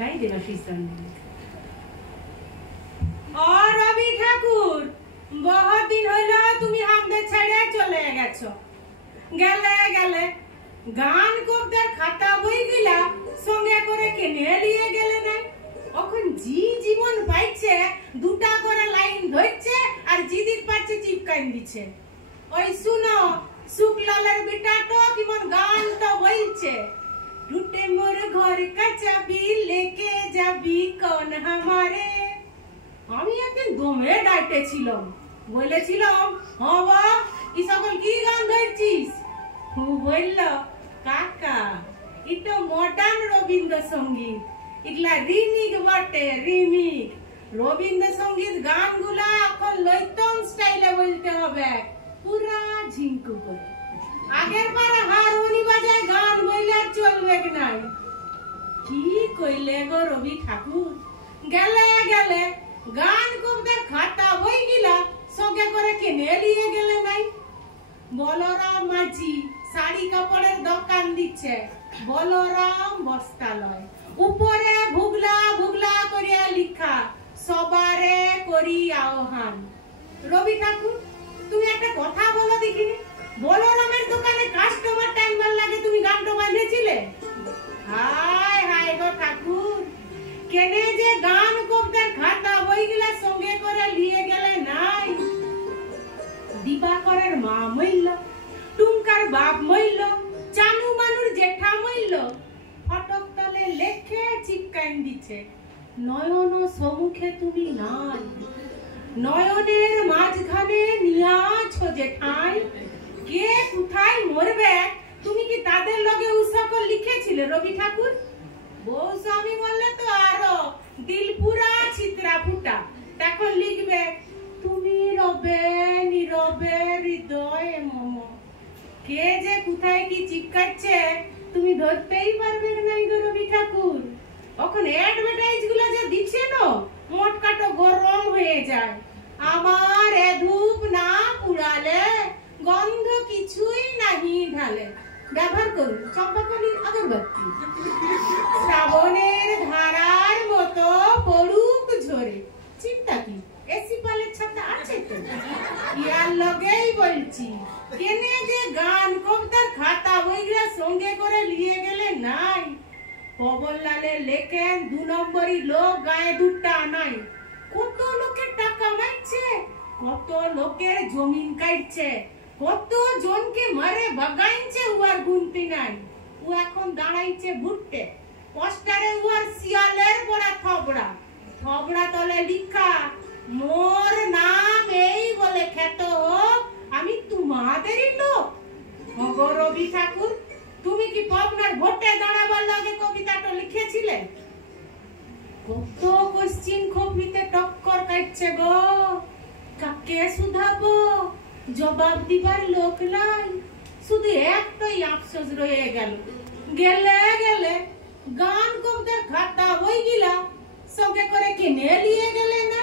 নাই দেবাশিস দণ্ডে। और रवि ठाकुर बहुत दिन হইল তুমি আমাদের ছেড়ে চলে গেছো। গেলে গেলে গান কবিতার খাতা বইগুলা সঙ্গে করে কেনে নিয়ে গেলে নাই। এখন জি জীবন পাইছে দুটা করে লাইন ধরছে আর জিদির পাচ্ছে চিপকাইন দিচ্ছে। ওই শুনো শুক্লালের বেটাটো কেমন গান তো বলছে, टूटे मोर घर का चाबी लेके जाबी कौन हमारे। আমি একদিন দমে ডাইটেছিলাম, বলেছিলাম হবা এই সকল কি গান ধরছিস। ও বলল কাকা এটা মডার্ন রবীন্দ্রসঙ্গীত, এগুলা রিমিক বটে রিমিক। রবীন্দ্রসঙ্গীত গানগুলা এখন লইতন স্টাইলে বলতে হবে, পুরা ঝিঙ্কু করে। আগের বার হারমোনি বাজায় গান বইলে আর চলবে নাই। কি কইলে গো রবি ঠাকুর, গেলে গেলে গান কবিতার খাতা বই গিলা সঙ্গে করে কেনে নিয়ে গেলে নাই। বলরাম মাঝি শাড়ি কাপড়ের দোকান দিচ্ছে, বলরাম বস্ত্রালয়, উপরে ভুগলা ভুগলা করিয়া লিখা সবারে করি আহ্বান। রবি ঠাকুর তুমি একটা কথা বলো দেখিনি, বলরামের দোকানে কাস্টমার টাইমার লাগে তুমি গানটা বাঁধেছিলে? হায় হায় গো ঠাকুর, কেনে যে গান কবিতার খাতা বইগুলা সঙ্গে করে নিয়ে গেলে নাই। দিবাকরের মা মইল, টুমকার বাপ মইল, চানু মানুর জেঠা মইল, ফটক তলে লেখে চিপকাইন দিচ্ছে, নয়ন সম্মুখে তুমি নাই, নয়নের মাঝখানে নিয়াছো জেঠাই। কে কোথায় মরবে তুমি কি তাদের লগে উৎসকল লিখেছিলে রবি ঠাকুর? বউ স্বামী বললে তো আরো দিল পুরা ছিত্রা ফুটা। তখন লিখবে তুমি রবে নীরবে হৃদয়ে মম। কে যে কোথায় কি চিপকাচ্ছে তুমি ধরতেই পারবে না গো রবি ঠাকুর। এখন অ্যাডভার্টাইজ গুলো যে দিচ্ছে না মোটকাটো গরম হয়ে যায়। আমার এ ধূপ না পুড়ালে গন্ধ কিছুই নাহি ঢালে। ব্যবহার করুন চম্পাকলির আগরবাতি, শ্রাবণের ধারার মতো পড়ুক ঝরে। চিন্তা কি এসি পালের ছাতা আছে তো? ইয়ার লগেই বলছি কেনে যে গান কবিতার খাতা বইগুলা সঙ্গে করে নিয়ে গেলে নাই। পবনলালের লেখেন 2 নম্বরই লোক গায়ে দুটা নাই। কত লোকের টাকা মারছে, কত লোকের জমিন কাটছে, কত জনকে মারে বাগাইছে, উয়ার গুনতি নাই। ও এখন দাঁড়াইছে ভুট্টে, পোস্টারে উয়ার শিয়ালের বড়া থবড়া, থবড়া তলে লিখা মোর নাম এই বলে খ্যাত হোক, আমি তোমাদেরই লোক। গো রবি ঠাকুর তুমি কি পাবনার ভোটে দাঁড়াবার লাগে কবিতাটা লিখেছিলে? কত কোশ্চিন খপিতে টক্কর কাটছে গো, কাকে শুধাবো জবাব দিবার লোক নাই। শুধু একটাই আফসোস রয়ে গেল, গেলে গেলে গান কবিতার খাতা বই গিলা সঙ্গে করে কিনে নিয়ে গেলে না।